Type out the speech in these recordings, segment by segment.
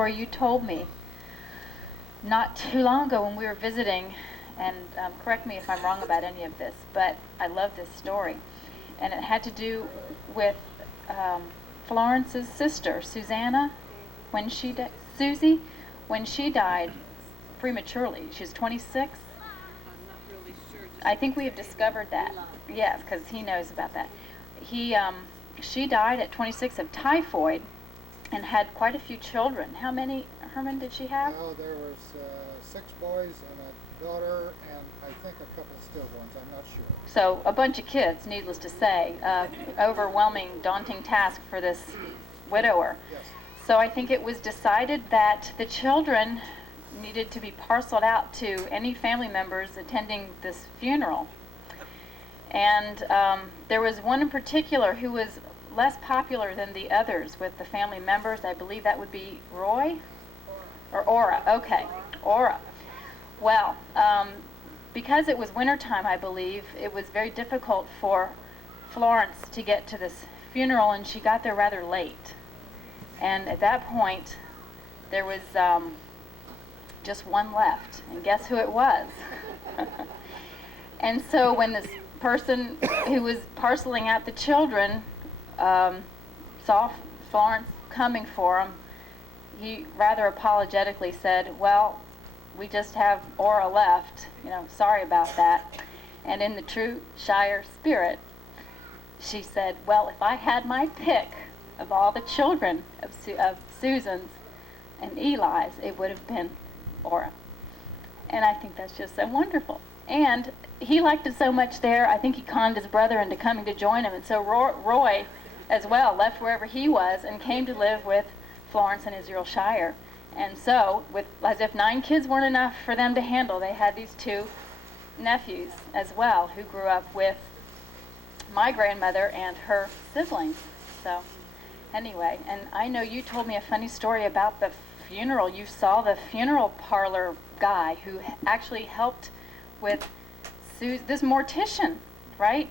story you told me not too long ago when we were visiting, and correct me if I'm wrong about any of this, but I love this story. And it had to do with Florence's sister, Susanna, Susie, when she died prematurely. She was 26. I think we have discovered that. Yes, because he knows about that. She died at 26 of typhoid and had quite a few children. How many, Herman, did she have? Well, there was 6 boys and a daughter, and I think a couple of stillborns. I'm not sure. So a bunch of kids, needless to say. Overwhelming, daunting task for this widower. Yes. So I think it was decided that the children needed to be parceled out to any family members attending this funeral. And there was one in particular who was less popular than the others with the family members. I believe that would be Roy? Or Ora. Okay, Ora. Well, because it was wintertime, I believe, it was very difficult for Florence to get to this funeral, and she got there rather late. And at that point, there was just one left. And guess who it was? And so when this person who was parceling out the children saw Florence coming for him, he rather apologetically said, well, we just have Ora left, sorry about that. And in the true Shire spirit, she said, well, if I had my pick of all the children of Susan's and Eli's, it would have been Ora. And I think that's just so wonderful. And he liked it so much there, I think he conned his brother into coming to join him. And so Roy, as well, left wherever he was and came to live with Florence in Israel Shire. And so, as if 9 kids weren't enough for them to handle, they had these 2 nephews as well who grew up with my grandmother and her siblings. So anyway, and I know you told me a funny story about the funeral. You saw the funeral parlor guy who actually helped with this mortician, right?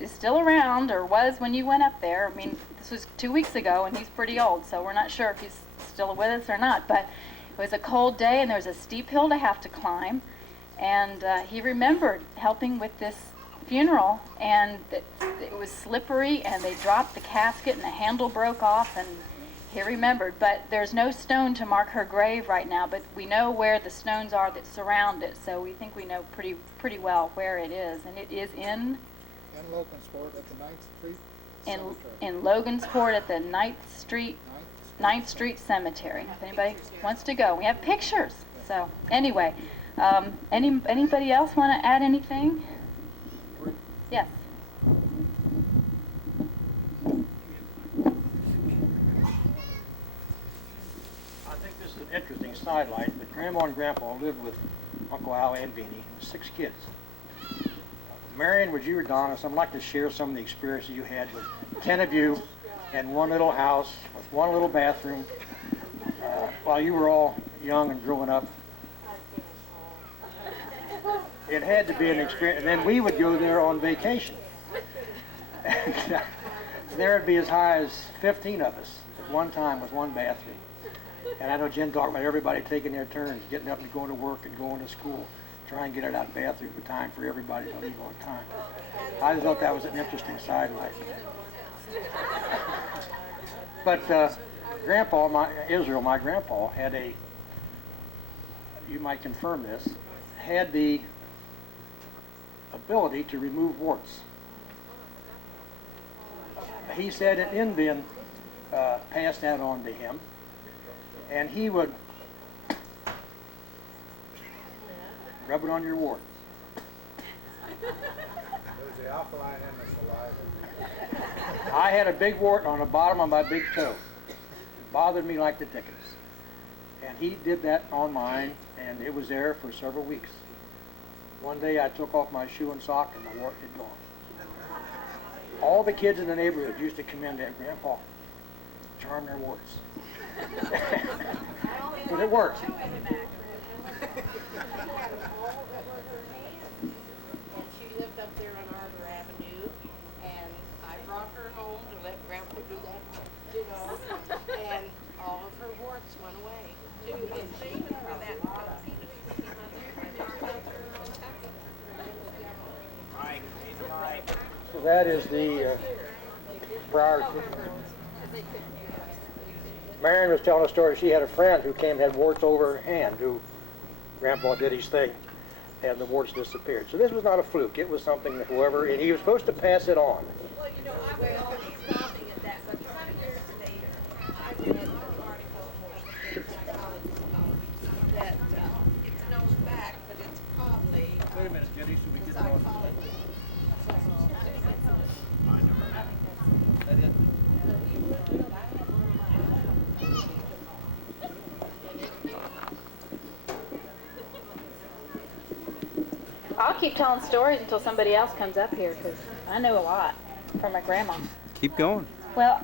Is still around, or was when you went up there. I mean, this was 2 weeks ago, and he's pretty old, so we're not sure if he's still with us or not. But it was a cold day, and there was a steep hill to have to climb, and he remembered helping with this funeral, and it was slippery, and they dropped the casket, and the handle broke off, and he remembered. But there's no stone to mark her grave right now, but we know where the stones are that surround it, so we think we know pretty well where it is, and it is in Logansport at the 9th Street Cemetery. In Logansport at the 9th Street Cemetery. If anybody wants to go, we have pictures. So anyway, anybody else want to add anything? Yes. I think this is an interesting sidelight, but Grandma and Grandpa lived with Uncle Al and Beanie, 6 kids. Marion, would you or Donna, I'd like to share some of the experiences you had with 10 of you in one little house with one little bathroom while you were all young and growing up. It had to be an experience. And then we would go there on vacation. There would be as high as 15 of us at one time with one bathroom. And I know Jen talked about everybody taking their turns, getting up and going to work and going to school. Try and get it out of the bathroom in time for everybody to leave on time. I just thought that was an interesting sidelight. But Grandpa, my grandpa, had you might confirm this, had the ability to remove warts. He said an Indian passed that on to him, and he would rub it on your wart. There's the alkaline in the saliva. I had a big wart on the bottom of my big toe. It bothered me like the dickens. And he did that on mine, and it was there for several weeks. One day I took off my shoe and sock, and the wart had gone. All the kids in the neighborhood used to come in to Grandpa, charm their warts. But it worked. And all of her warts went away. So that is the prior. Marion was telling a story. She had a friend who came and had warts over her hand, who Grandpa did his thing, and the warts disappeared. So this was not a fluke. It was something that whoever, and he was supposed to pass it on. Well, you know, I was always stopping at that, but some years later, I read an article in psychology that it's a known fact, but it's probably Wait a minute, Jenny, should we get on? psychology. That it? I'll keep telling stories until somebody else comes up here, because I know a lot from my grandma. Keep going. Well,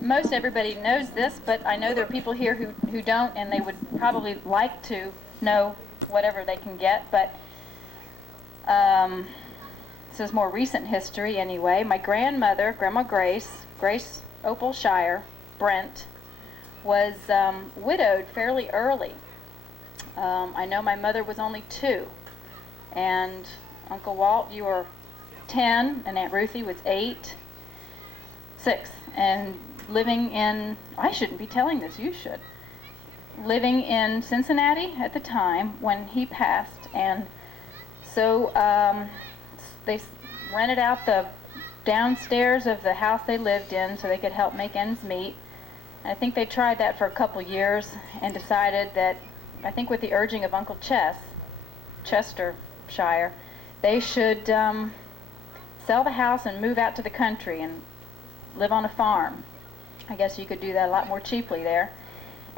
most everybody knows this, but I know there are people here who don't, and they would probably like to know whatever they can get, but this is more recent history anyway. My grandmother, Grandma Grace Opal Shire, Brent, was widowed fairly early. I know my mother was only 2, and Uncle Walt, you were 10, and Aunt Ruthie was 6, and living in, I shouldn't be telling this, you should, living in Cincinnati at the time when he passed, and so they rented out the downstairs of the house they lived in so they could help make ends meet. I think they tried that for a couple years and decided that, I think with the urging of Uncle Chester Shire, they should sell the house and move out to the country and live on a farm. I guess you could do that a lot more cheaply there.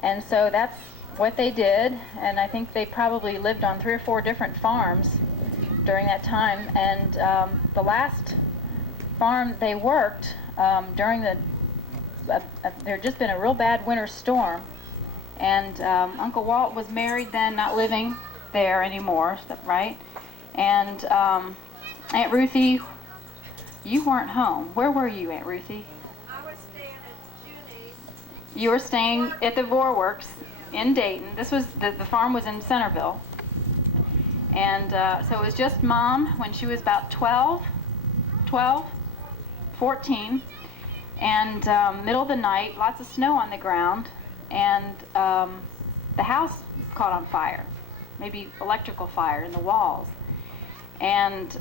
And so that's what they did, and I think they probably lived on 3 or 4 different farms during that time. And the last farm they worked during there had just been a real bad winter storm, and Uncle Walt was married then, not living there anymore, right? And Aunt Ruthie, you weren't home. Where were you, Aunt Ruthie? I was staying at Junie's. You were staying at the Vorwercks in Dayton. This was, the farm was in Centerville. And so it was just Mom when she was about 14, and middle of the night, lots of snow on the ground, and the house caught on fire, maybe electrical fire in the walls. And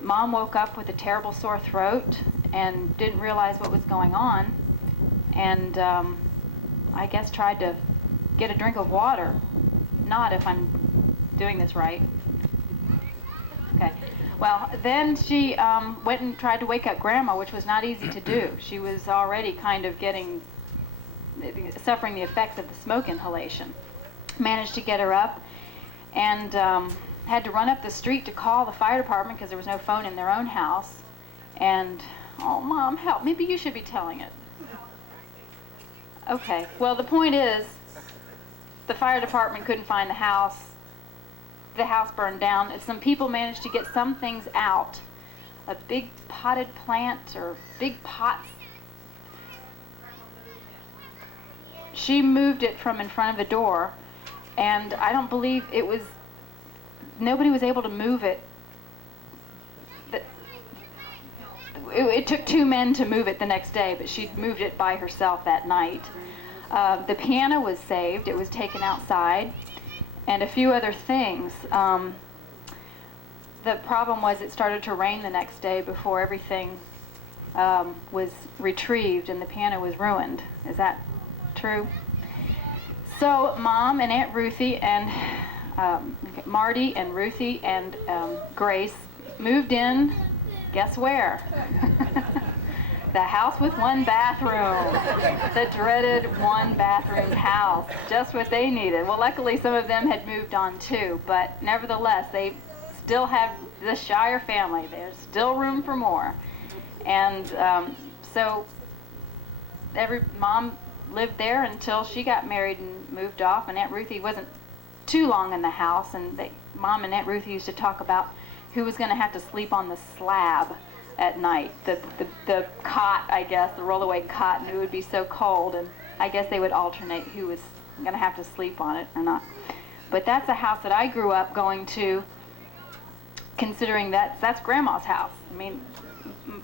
Mom woke up with a terrible sore throat and didn't realize what was going on, and I guess tried to get a drink of water. Not if I'm doing this right. Okay. Well, then she went and tried to wake up Grandma, which was not easy to do. She was already kind of suffering the effects of the smoke inhalation. Managed to get her up, and had to run up the street to call the fire department because there was no phone in their own house. And, oh, Mom, help. Maybe you should be telling it. Okay. Well, the point is, the fire department couldn't find the house. The house burned down. Some people managed to get some things out. A big potted plant, or big pots. She moved it from in front of the door, and I don't believe it was, nobody was able to move it. It took 2 men to move it the next day, but she moved it by herself that night. The piano was saved. It was taken outside, and a few other things. The problem was it started to rain the next day before everything was retrieved, and the piano was ruined. Is that true? So Mom and Aunt Ruthie and Marty and Ruthie and Grace moved in, guess where? The house with 1 bathroom. The dreaded 1 bathroom house. Just what they needed. Well, luckily some of them had moved on too, but nevertheless, they still have the Shire family. There's still room for more. And so Mom lived there until she got married and moved off, and Aunt Ruthie wasn't too long in the house, and Mom and Aunt Ruthie used to talk about who was going to have to sleep on the slab at night, the cot, I guess, the rollaway cot, and it would be so cold. And I guess they would alternate who was going to have to sleep on it or not. But that's a house that I grew up going to, considering that's Grandma's house. I mean,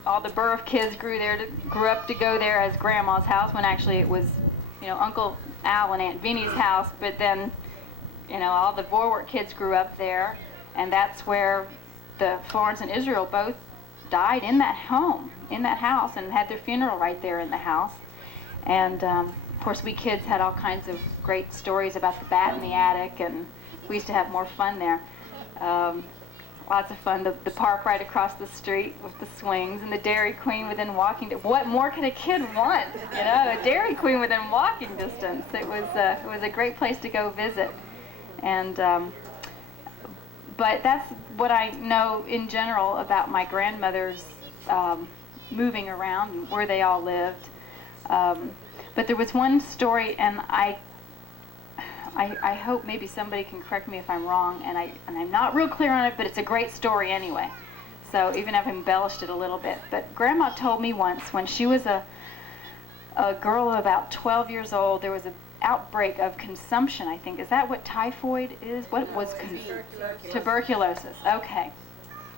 all the Burr kids grew up to go there as Grandma's house, when actually it was, Uncle Al and Aunt Vinnie's house. But then, all the Vorwercks kids grew up there, and that's where the Florence and Israel both died, in that home, in that house, and had their funeral right there in the house. And of course, we kids had all kinds of great stories about the bat in the attic, and we used to have more fun there. Lots of fun. The park right across the street with the swings, and the Dairy Queen within walking distance. What more could a kid want? A Dairy Queen within walking distance. It was a great place to go visit. And but that's what I know in general about my grandmother's moving around and where they all lived. But there was one story, and I hope maybe somebody can correct me if I'm wrong, and I'm not real clear on it, but it's a great story anyway. So even I've embellished it a little bit. But Grandma told me once, when she was a girl of about 12 years old, there was an outbreak of consumption, I think. Is that what typhoid is? What was tuberculosis? Okay.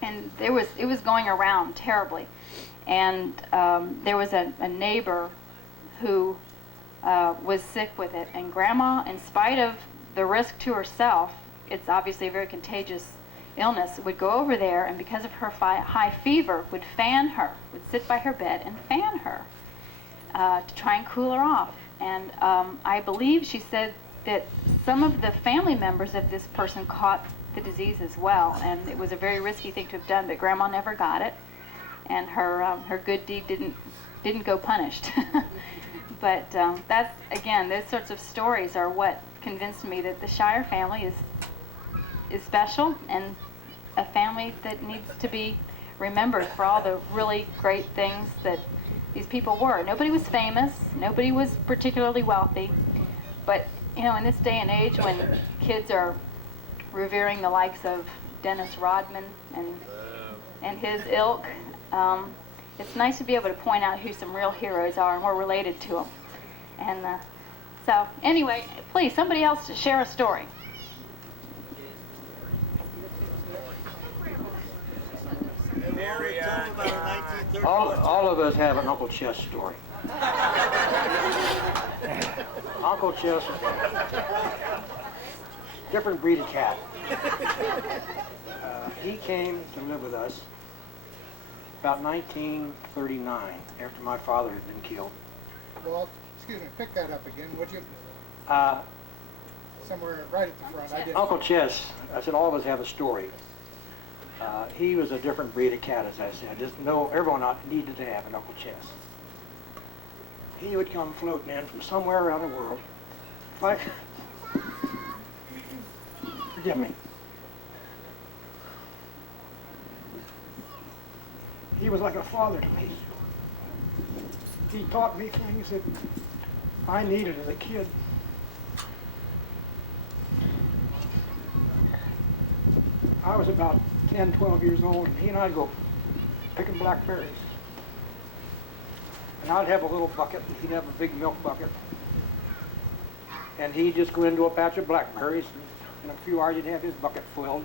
And it was going around terribly. And there was a neighbor who was sick with it, and Grandma, in spite of the risk to herself, it's obviously a very contagious illness, would go over there, and because of her high fever, would fan her, would sit by her bed and fan her to try and cool her off. And I believe she said that some of the family members of this person caught the disease as well, and it was a very risky thing to have done, but Grandma never got it, and her good deed didn't go punished. But that's, again, those sorts of stories are what convinced me that the Shire family is special, and a family that needs to be remembered for all the really great things that these people were. Nobody was famous, nobody was particularly wealthy, but in this day and age when kids are revering the likes of Dennis Rodman and his ilk, it's nice to be able to point out who some real heroes are, and we're related to them. And so, anyway, please, somebody else share a story. All of us have an Uncle Chess story. Uncle Chess, different breed of cat. He came to live with us about 1939, after my father had been killed. Well, excuse me, pick that up again, would you? Somewhere right at the front. I didn't. Uncle Chess, I said all of us have a story. He was a different breed of cat, as I said. Just know everyone needed to have an Uncle Chess. He would come floating in from somewhere around the world. Forgive me. He was like a father to me. He taught me things that I needed as a kid. I was about 10, 12 years old, and he and I'd go picking blackberries. And I'd have a little bucket, and he'd have a big milk bucket. And he'd just go into a patch of blackberries, and in a few hours he'd have his bucket filled.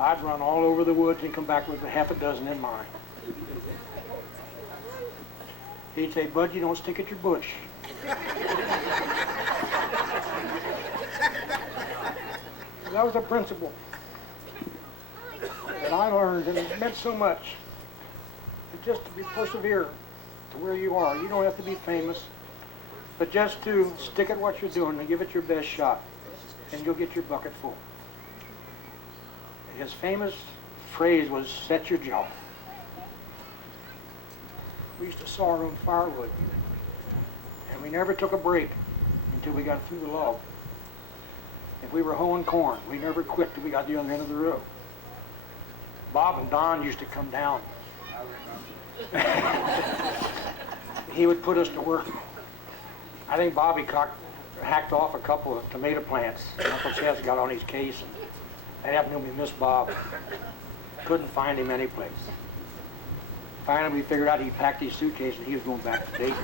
I'd run all over the woods and come back with a half a dozen in mine. He'd say, "Bud, you don't stick at your bush." That was a principle that I learned, and it meant so much. And just to be persevere to where you are. You don't have to be famous, but just to stick at what you're doing and give it your best shot, and you'll get your bucket full. His famous phrase was, "Set your jaw." We used to saw our own firewood, and we never took a break until we got through the log. If we were hoeing corn, we never quit till we got to the other end of the row. Bob and Don used to come down. He would put us to work. I think Bobby hacked off a couple of tomato plants. Uncle Chess got on his case, and I happened to be Miss Bob. Couldn't find him anyplace. Finally, we figured out he packed his suitcase and he was going back to Dayton.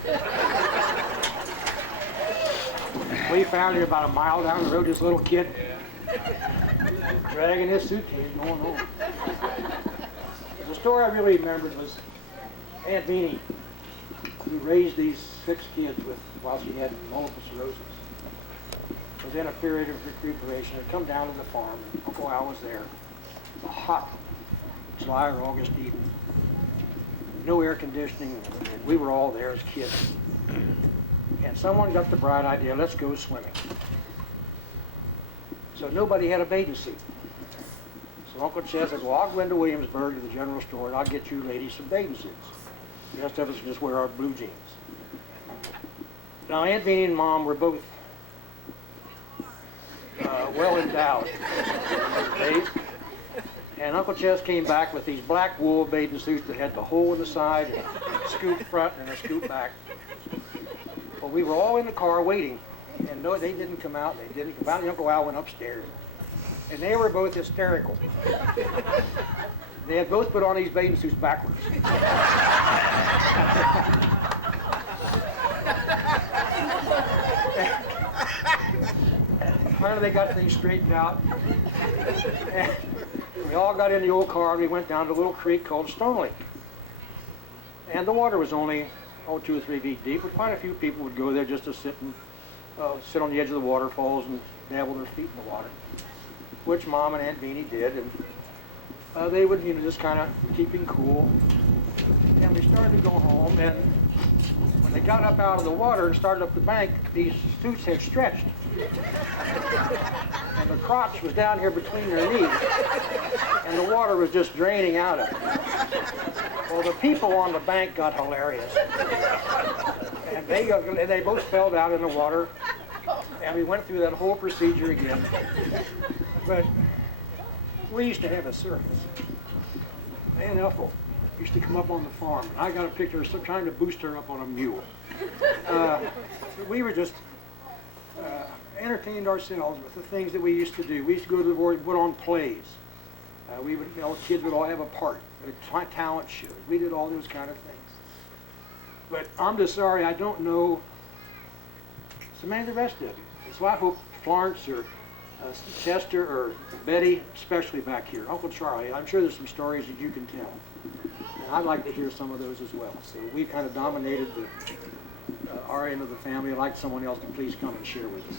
We found him about a mile down the road, this little kid, dragging his suitcase going home. The story I really remembered was Aunt Beanie, who raised these 6 kids while she had multiple sclerosis, was in a period of recuperation. Had come down to the farm, and Uncle Al was there. A hot July or August evening. No air conditioning, and we were all there as kids. And someone got the bright idea, let's go swimming. So nobody had a bathing suit. So Uncle Chet said, well, I'll go into Williamsburg to the general store and I'll get you ladies some bathing suits. The rest of us just wear our blue jeans. Now Aunt Beanie and Mom were both well endowed. And Uncle Ches came back with these black wool bathing suits that had the hole in the side, and a scoop front and a scoop back. Well, we were all in the car waiting, and no, they didn't come out. They didn't come out. And Uncle Al went upstairs, and they were both hysterical. They had both put on these bathing suits backwards. Finally, they got things straightened out. And we all got in the old car and we went down to a little creek called Stone Lake. And the water was only 2 or 3 feet deep, but quite a few people would go there just to sit on the edge of the waterfalls and dabble their feet in the water, which Mom and Aunt Beanie did. And they would, just kind of keeping cool. And we started to go home, and when they got up out of the water and started up the bank, these suits had stretched. And the crotch was down here between their knees, and the water was just draining out of it. Well, the people on the bank got hilarious. And they both fell down in the water, and we went through that whole procedure again. But we used to have a circus. Aunt Ethel used to come up on the farm, and I got a picture of trying to boost her up on a mule. We were just entertained ourselves with the things that we used to do. We used to go to the board and put on plays. Kids would all have a part, talent shows. We did all those kind of things. But I'm just sorry I don't know so many of the rest of you. So I hope Florence or Chester or Betty, especially back here, Uncle Charlie, I'm sure there's some stories that you can tell. And I'd like to hear some of those as well. So we kind of dominated our end of the family. I'd like someone else to please come and share with us.